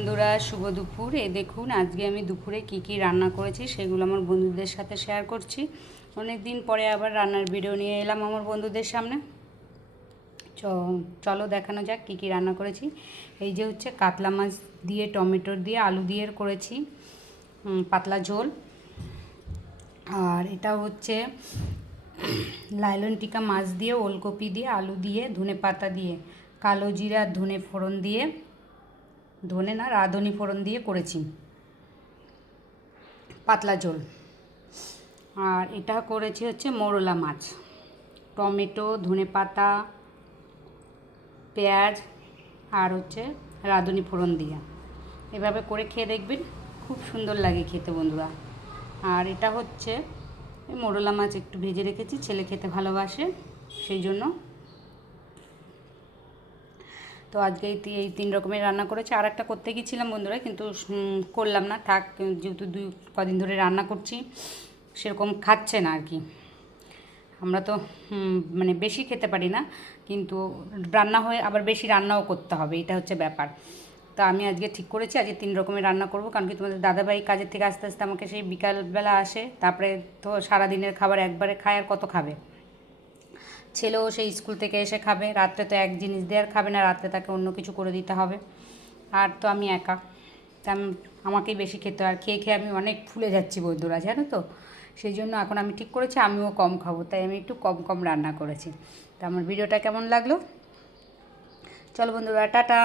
বন্ধুরা শুভ দুপুর। এই দেখুন আজকে আমি দুপুরে কি রান্না করেছি সেগুলো আমার বন্ধুদের সাথে শেয়ার করছি। অনেক দিন পরে আবার রান্নার ভিডিও নিয়ে এলাম আমার বন্ধুদের সামনে। চলো দেখানো যাক কি রান্না করেছি। এই যে হচ্ছে কাতলা মাছ দিয়ে টমেটো দিয়ে আলু দিয়ে করেছি পাতলা ঝোল। আর এটা হচ্ছে লাইলন টিকা মাছ দিয়ে ওলকপি দিয়ে আলু দিয়ে ধনে পাতা দিয়ে কালো জিরা ধনে ফোড়ন দিয়ে ধনে না রাঁধুনি ফোড়ন দিয়ে করেছি পাতলা ঝোল। আর এটা করেছি হচ্ছে মোরলা মাছ, টমেটো ধনে পাতা পেঁয়াজ আর হচ্ছে রাঁধুনি ফোড়ন দিয়ে এভাবে করে খেয়ে দেখবেন, খুব সুন্দর লাগে খেতে বন্ধুরা। আর এটা হচ্ছে মোরলা মাছ একটু ভেজে রেখেছি, ছেলে খেতে ভালোবাসে সেই জন্য। তো আজকে এই 3 রকমের রান্না করেছি। আর একটা করতে গিয়েছিলাম বন্ধুরা, কিন্তু করলাম না, থাক, যেহেতু কদিন ধরে রান্না করছি সেরকম খাচ্ছে না আর কি। আমরা তো মানে বেশি খেতে পারি না, কিন্তু রান্না হয়ে আবার বেশি রান্নাও করতে হবে, এটা হচ্ছে ব্যাপার। তো আমি আজকে ঠিক করেছি আজকে 3 রকমের রান্না করব, কারণ কি তোমাদের দাদাভাই কাজের থেকে আস্তে আস্তে আমাকে সেই বিকালবেলা আসে, তারপরে তো সারাদিনের খাবার একবারে খায়, আর কত খাবে। ছেলেও সেই স্কুল থেকে এসে খাবে, রাত্রে তো এক জিনিস দিয়ে আর খাবে না, রাত্রে তাকে অন্য কিছু করে দিতে হবে। আর তো আমি একা, তা আমাকেই বেশি খেতে হয়, আর খেয়ে খেয়ে আমি অনেক ফুলে যাচ্ছি বন্ধুরা, জানো তো। সেই জন্য এখন আমি ঠিক করেছি আমিও কম খাবো, তাই আমি একটু কম কম রান্না করেছি। তা আমার ভিডিওটা কেমন লাগলো, চলো বন্ধুরা, টাটা।